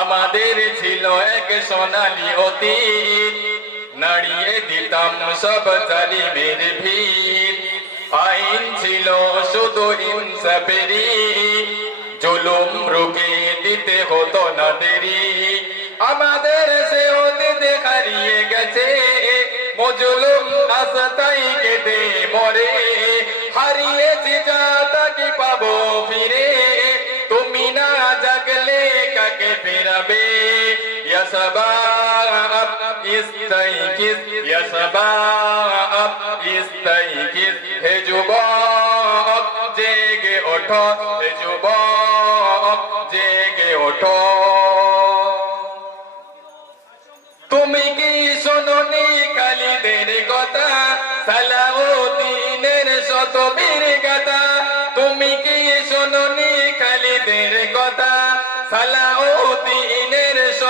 আমাদের ছিল এক সোনালি অতীত নাড়িয়ে দিতাম সব জালিমের ভিড়। আইন ছিল শুধু ইনসাফেরি। জুলুম রুখে দিতে হতো না দেরি। আমাদের সে অতীত হারিয়ে গেছে। মজলুম আস্তাই কেটে মরে। হারিয়েছি যা সাবাব ইস্তাইকিস ইয়া সাবাব ইস্তাইকিস হে যুবক, জেগে ওঠো, হে যুবক, জেগে ওঠো। তুমি কি শোনি খালিদের কথা? সালাউদ্দিনের শত বীর গাথা। তুমি কি শোনি খালিদের কথা? সালাউদ্দিনের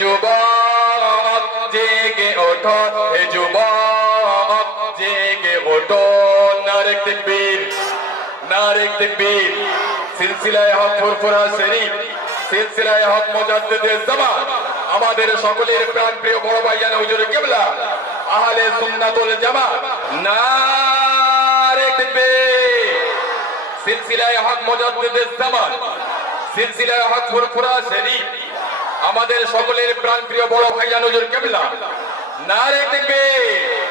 যুবক, জেগে হে জেগে ওঠো। নারক নারক সিলসিলায় হক ফুরফুরা শরীফ, সিলসিলায় হক মুজাদ্দিদের জামান আমাদের সকলের প্রাণ প্রিয় বড় ভাইজান হুজুর কিবলা, আহলে সুন্নাতুল জামাত। নারক তকবীর সিলসিলায় হক মুজাদ্দিদের জামান সিলসিলায় হক ফুরফুরা শরীফ আমাদের সকলের প্রাণ প্রিয় বড় ভাইজান নজর কেবলা। নারে তকবীর